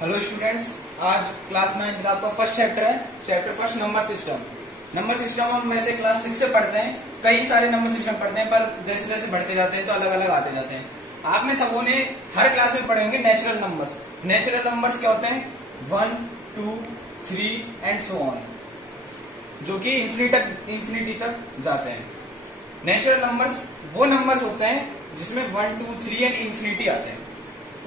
Hello students, आज class 9 का आपका फर्स्ट चैप्टर है। Chapter first number system. Number system हम वैसे क्लास 6 से पढ़ते हैं, कई सारे नंबर सिस्टम पढ़ते हैं, पर जैसे जैसे बढ़ते जाते हैं तो अलग अलग आते जाते हैं। आपने सबों ने हर क्लास में पढ़ेंगे नेचुरल नंबर्स। नेचुरल नंबर्स क्या होते हैं? 1, 2, 3 एंड सो ऑन, जो कि इंफिनिटी तक जाते हैं। नेचुरल नंबर्स वो नंबर्स होते हैं जिसमें 1, 2, 3 एंड इंफिनिटी आते हैं।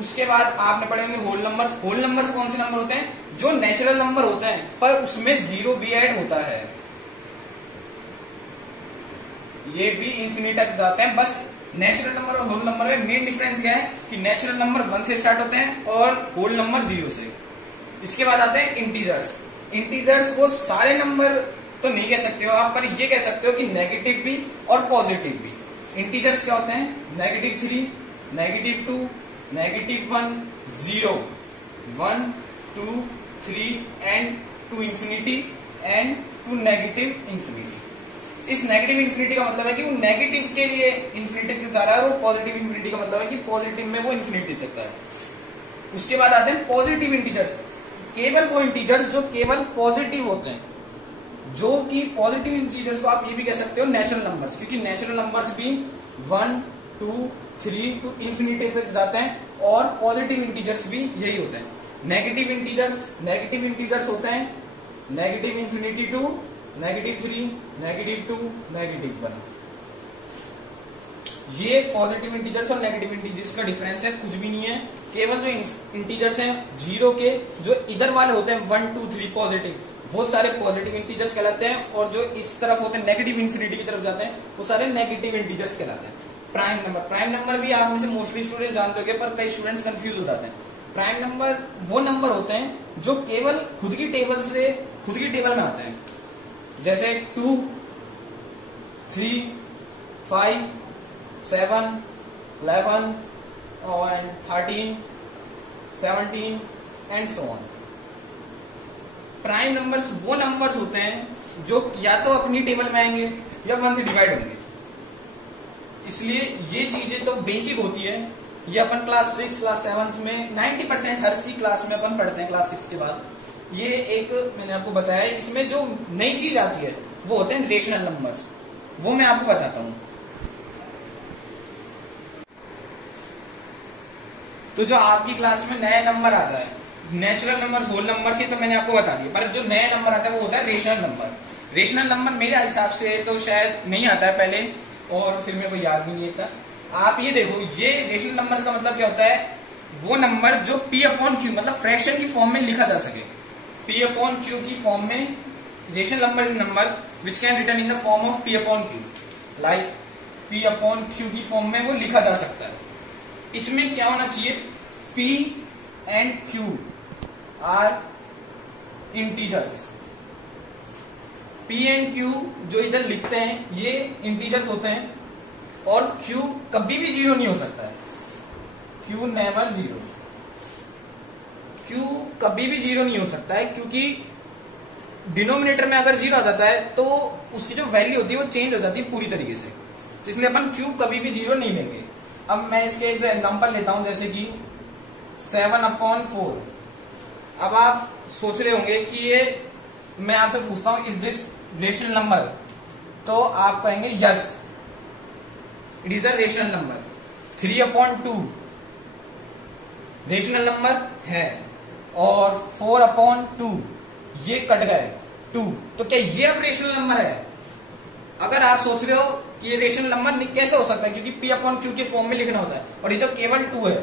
उसके बाद आपने पढ़े होंगे होल नंबर्स। होल नंबर्स कौन से नंबर होते हैं? जो नेचुरल नंबर होते हैं पर उसमें जीरो भी ऐड होता है, ये भी इंफिनिटी तक जाते हैं। बस नेचुरल नंबर और होल नंबर में मेन डिफरेंस क्या है कि नेचुरल नंबर 1 से स्टार्ट होते हैं और होल नंबर 0 से। इसके बाद आते हैं इंटीजर्स। इंटीजर्स वो सारे नंबर तो नहीं कह सकते हो आप, पर ये कह सकते हो कि नेगेटिव भी और पॉजिटिव भी। इंटीजर्स क्या होते हैं? -3, -2, -1, 0, 1, 2, 3 and to infinity and to negative infinity. इस नेगेटिव इंफिनिटी का मतलब है कि वो नेगेटिव के लिए इंफिनिटी तक जा रहा है, और पॉजिटिव इंफिनिटी का मतलब है कि पॉजिटिव में वो इंफिनिटी तक है। उसके बाद आते हैं पॉजिटिव इंटीजर्स। केवल वो इंटीजर्स जो केवल पॉजिटिव होते हैं, जो कि पॉजिटिव इंटीजर्स को आप ये भी कह सकते हो नेचुरल नंबर्स, क्योंकि नेचुरल नंबर्स भी 1, 2, 3 टू इंफिनिटी तक जाते हैं, और पॉजिटिव इंटीजर्स भी यही होते हैं। नेगेटिव इंटीजर्स होते हैं नेगेटिव इंफिनिटी टू -3, -2, -1। ये पॉजिटिव इंटीजर्स और नेगेटिव इंटीजर्स का डिफरेंस है, कुछ भी नहीं है। केवल जो इंटीजर्स हैं 0 के, जो इधर वाले होते हैं 1, 2, 3 पॉजिटिव, वो सारे पॉजिटिव इंटीजर्स कहलाते हैं, और जो इस तरफ होते हैं नेगेटिव इंफिनिटी की तरफ जाते हैं, वो सारे नेगेटिव इंटीजर्स कहलाते हैं। प्राइम नंबर भी आप में से मोस्टली स्टूडेंट जानते होंगे, पर कई स्टूडेंट्स कंफ्यूज हो जाते हैं। प्राइम नंबर वो नंबर होते हैं जो केवल खुद की टेबल में आते हैं, जैसे 2, 3, 5, 7, 11 और 13, 17 and so on. Prime numbers वो नंबर्स होते हैं जो या तो अपनी टेबल में आएंगे या 1 से डिवाइड होंगे। इसलिए ये चीजें तो बेसिक होती है, ये अपन क्लास 6, क्लास 7 में 90% हर सी क्लास में अपन पढ़ते हैं। क्लास 6 के बाद ये एक मैंने आपको बताया, इसमें जो नई चीज आती है वो होते हैं रेशनल नंबर्स, वो मैं आपको बताता हूं। तो जो आपकी क्लास में नया नंबर आता है, नेचुरल नंबर्स, होल नंबर्स, ये तो मैंने आपको बता दिया, पर जो नया नंबर आता है वो होता है रेशनल नंबर। रेशनल नंबर मेरे हिसाब से तो शायद नहीं आता है पहले, और फिर मेरे को याद भी नहीं था। आप ये देखो, ये रेशनल नंबर्स का मतलब क्या होता है? वो नंबर जो P/Q मतलब फ्रैक्शन की फॉर्म में लिखा जा सके। P/Q की फॉर्म में rational number is number which can return in the form of P/Q, like P/Q की फॉर्म में वो लिखा जा सकता है। इसमें क्या होना चाहिए? P and Q are integers. P and Q जो इधर लिखते हैं ये इंटीजर्स होते हैं, और Q कभी भी 0 नहीं हो सकता है। Q नेवर 0, Q कभी भी 0 नहीं हो सकता है, क्योंकि डिनोमिनेटर में अगर 0 आ जाता है तो उसकी जो वैल्यू होती है वो चेंज हो जाती है पूरी तरीके से। तो इसलिए अपन Q कभी भी 0 नहीं लेंगे। अब मैं इसके एक एग्जांपल लेता हूं, जैसे कि 7/4। अब आप सोच रहे होंगे कि ये, मैं आपसे पूछता हूं इज दिस रेशनल नंबर, तो आप कहेंगे yes it is a rational number. 3/2 rational number है, और 4/2 ये कट गए 2, तो क्या ये अब रेशनल नंबर है? अगर आप सोच रहे हो कि ये रेशनल नंबर कैसे हो सकता है, क्योंकि P/Q के फॉर्म में लिखना होता है और ये तो केवल 2 है,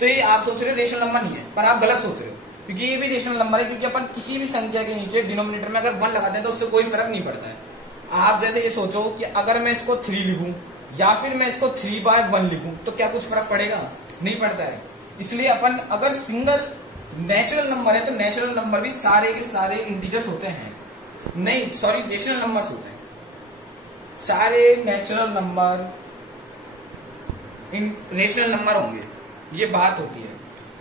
तो ये आप सोच रहे हो रेशनल नंबर नहीं है, पर आप गलत सोच रहे हो, क्योंकि ये भी रेशनल नंबर है। क्योंकि अपन किसी भी संख्या के नीचे डिनोमिनेटर में अगर 1 लगाते हैं तो उससे कोई फर्क नहीं पड़ता है। आप जैसे ये सोचो कि अगर मैं इसको 3 लिखूं या फिर मैं इसको 3/1 लिखूं, तो क्या कुछ फर्क पड़ेगा? नहीं पड़ता है। इसलिए अपन अगर सिंगल नेचुरल नंबर है तो नेचुरल नंबर भी सारे के सारे इंटीजर्स होते हैं, नहीं सॉरी रेशनल नंबर्स होते हैं। सारे नेचुरल नंबर रेशनल नंबर होंगे, ये बात होती है।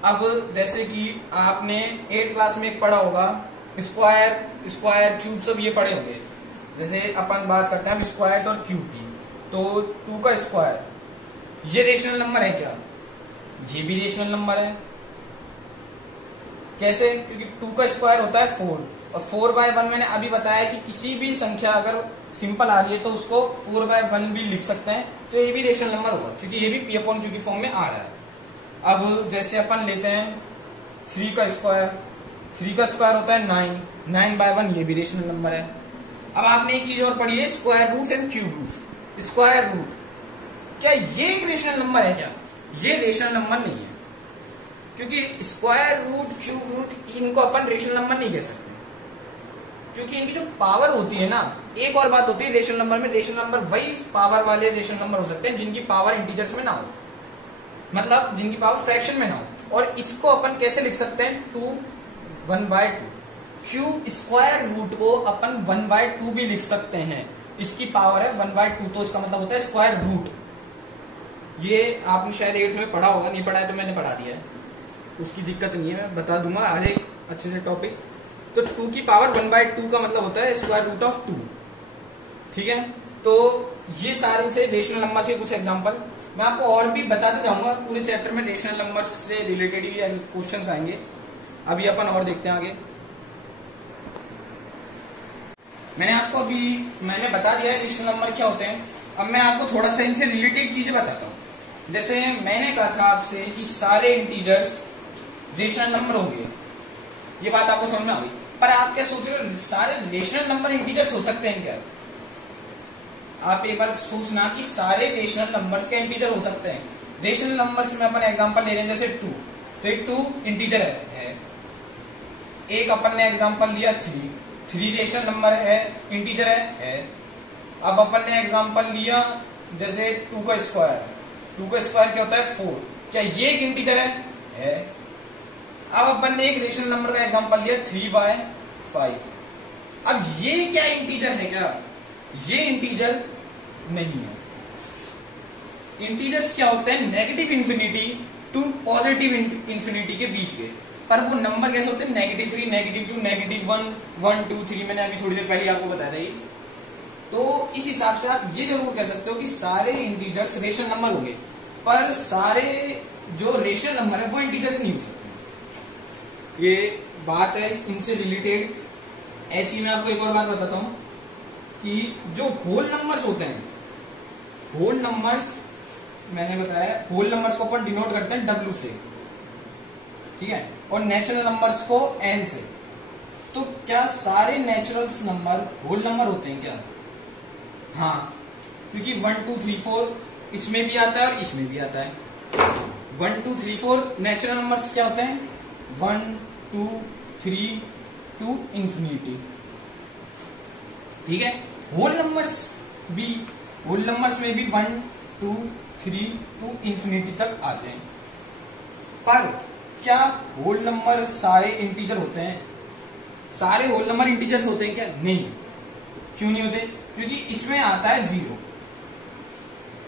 अब जैसे कि आपने 8th क्लास में एक पढ़ा होगा, स्क्वायर क्यूब सब ये पढ़े होंगे। जैसे अपन बात करते हैं स्क्वायर्स और क्यूब की, तो 2 का स्क्वायर ये रेशनल नंबर है क्या? ये भी रेशनल नंबर है। कैसे? क्योंकि 2 का स्क्वायर होता है 4 और 4/1 मैंने अभी बताया कि किसी भी संख्या अगर सिंपल आ रही है तो उसको 4/1 भी लिख सकते हैं, तो ये भी रेशनल नंबर होगा क्योंकि ये भी P/Q की फॉर्म में आ रहा है। अब जैसे अपन लेते हैं 3 का स्क्वायर, 3 का स्क्वायर होता है 9, 9/1 ये भी रेशनल नंबर है। अब आपने एक चीज और पढ़ी है, square roots and cube root. Square root क्या ये एक रेशनल नंबर है क्या? ये रेशनल नंबर नहीं है, क्योंकि स्क्वायर रूट, क्यूब रूट इनको अपन रेशनल नंबर नहीं कह सकते, क्योंकि इनकी जो पावर होती है ना, एक और बात होती है रेशनल नंबर में, रेशनल नंबर वही पावर वाले रेशनल नंबर हो सकते हैं जिनकी पावर इंटीजर्स में ना हो, मतलब जिनकी पावर फ्रैक्शन में ना हो। और इसको अपन कैसे लिख सकते हैं? 2 1/2। क्यूब स्क्वायर रूट को अपन 1/2 भी लिख सकते हैं, इसकी पावर है 1/2, तो इसका मतलब होता है स्क्वायर रूट। ये आपने शायद 8th में पढ़ा होगा, नहीं पढ़ा है तो मैंने पढ़ा दिया है, उसकी दिक्कत नहीं है, मैं बता दूंगा हर एक अच्छे से टॉपिक। तो 2 की पावर 1/2 का मतलब होता है स्क्वायर रूट ऑफ 2। ठीक है, तो ये सारे थे रेशनल नंबर के कुछ एग्जांपल। मैं आपको और भी बताते जाऊंगा, पूरे चैप्टर में रेशनल नंबर्स से रिलेटेड ही क्वेश्चंस आएंगे। अभी अपन और देखते हैं आगे। मैंने बता दिया है रेशनल नंबर क्या होते हैं। अब मैं आपको थोड़ा सा इनसे रिलेटेड चीजें बताता हूँ। जैसे मैंने कहा था आपसे कि सारे इंटीजर्स रेशनल नंबर होंगे, ये बात आपको समझ में आ गई। पर आप क्या सोच रहे हो, सारे रेशनल नंबर इंटीजर्स हो सकते हैं क्या? आप एक बार सोचना कि सारे रेशनल नंबर्स क्या इंटीजर हो सकते हैं। रेशनल नंबर्स में अपन एग्जांपल ले रहे हैं, जैसे 2, तो एक 2 इंटीजर है। एक अपन ने एग्जांपल लिया 3 रेशनल नंबर है, इंटीजर है। अब अपन ने एग्जांपल लिया जैसे 2 का स्क्वायर, 2 का स्क्वायर क्या होता है 4, क्या ये एक इंटीजर है? अब अपन ने एक रेशनल नंबर का एग्जांपल लिया 3/5। अब ये क्या इंटीजर है क्या? ये इंटीजर नहीं है। इंटीजर्स क्या होते हैं? Negative infinity to positive infinity के बीच के। पर वो नंबर कैसे होते हैं? -3, -2, -1, 1, 2, 3। मैंने अभी थोड़ी देर पहले आपको बताया था ये। तो इस हिसाब से आप ये जरूर कह सकते हो कि सारे इंटीजर्स रेशनल नंबर होंगे, पर सारे जो रेशनल नंबर है वो इंटीजर्स नहीं हो सकते। ये बात है इनसे रिलेटेड। ऐसी मैं आपको एक और बात बताता हूं कि जो होल नंबर्स होते हैं, होल नंबर्स मैंने बताया, होल नंबर्स को अपन डिनोट करते हैं W से, ठीक है, और नेचुरल नंबर्स को N से। तो क्या सारे नेचुरल नंबर होल नंबर होते हैं क्या? हाँ, क्योंकि 1 2 3 4 इसमें भी आता है और इसमें भी आता है। 1 2 3 4 नेचुरल नंबर्स क्या होते हैं? 1 2 3 टू इंफिनिटी। ठीक है, होल नंबर्स में भी 1 2 3 टू इंफिनिटी तक आते हैं। पर क्या होल नंबर सारे इंटीजर होते हैं? सारे होल नंबर इंटीजर्स होते हैं क्या? नहीं। क्यों नहीं होते? क्योंकि इसमें आता है 0।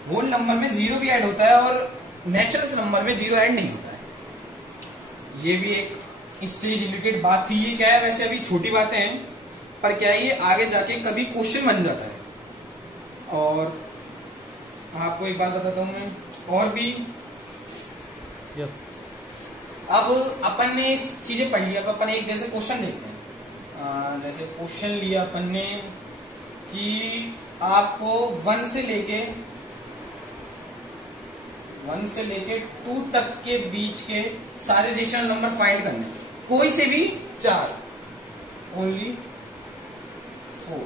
होल नंबर में 0 भी ऐड होता है और नेचुरल नंबर में 0 ऐड नहीं होता है। ये भी एक इससे रिलेटेड बात थी। ये क्या है, वैसे अभी छोटी बातें हैं, पर क्या है ये आगे जाके कभी क्वेश्चन बन जाता है। और आपको एक बात बताता हूं मैं और भी। अब अपन ने चीजें पढ़ ली, अब अपन एक जैसे क्वेश्चन देखते हैं। जैसे क्वेश्चन लिया अपन ने कि आपको 1 से लेके 2 तक के बीच के सारे रेशनल नंबर फाइंड करने, कोई से भी 4, ओनली 4।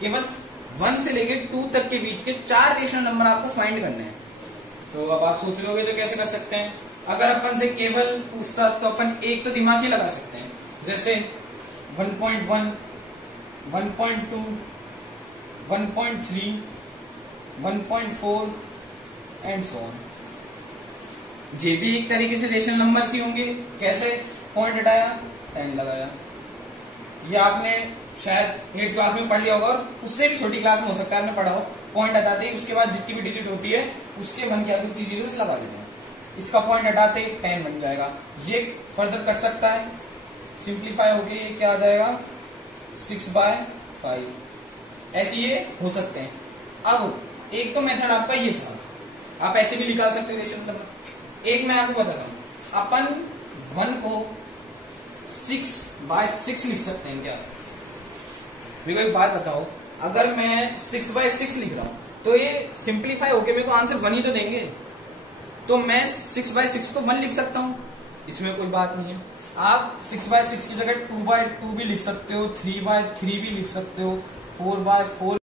केवल 1 से लेके 2 तक के बीच के 4 रेशनल नंबर आपको फाइंड करने हैं। तो अब आप सोच रहे होगे तो कैसे कर सकते हैं? अगर अपन से केवल पूछता तो अपन एक तो दिमाग ही लगा सकते हैं, जैसे 1.1, 1.2, 1.3, 1.4 एंड सो ऑन। ये भी एक तरीके से रेशनल नंबर्स ही होंगे। कैसे? पॉइंट हटाया, 10 लगाया। ये आपने शायद 8th क्लास में पढ़ लिया होगा, और उससे भी छोटी क्लास में हो सकता है आपने पढ़ा हो। पॉइंट हटाते ही उसके बाद जितनी भी डिजिट होती है उसके 1 के आगे उतनी जीरोस लगा देते हैं। इसका पॉइंट हटाते ही 10 बन जाएगा। ये फर्दर कर सकता है, सिंप्लीफाई होके ये क्या आ जाएगा 6/5। ऐसे ये हो सकते हैं। अब एक तो मेथड आपका ये था, आप ऐसे भी निकाल सकते हो रेशनल नंबर। एक मैं आपको बताता हूं, अपन 1 को 6/6 लिख सकते हैं क्या? मेरे को एक बात बताओ, अगर मैं 6/6 लिख रहा हूं तो ये सिंप्लीफाई होके मेरे को आंसर 1 ही तो देंगे, तो मैं 6/6 को 1 लिख सकता हूं, इसमें कोई बात नहीं है। आप 6/6 की जगह 2/2 भी लिख सकते हो, 3/3 भी लिख सकते हो, 4/4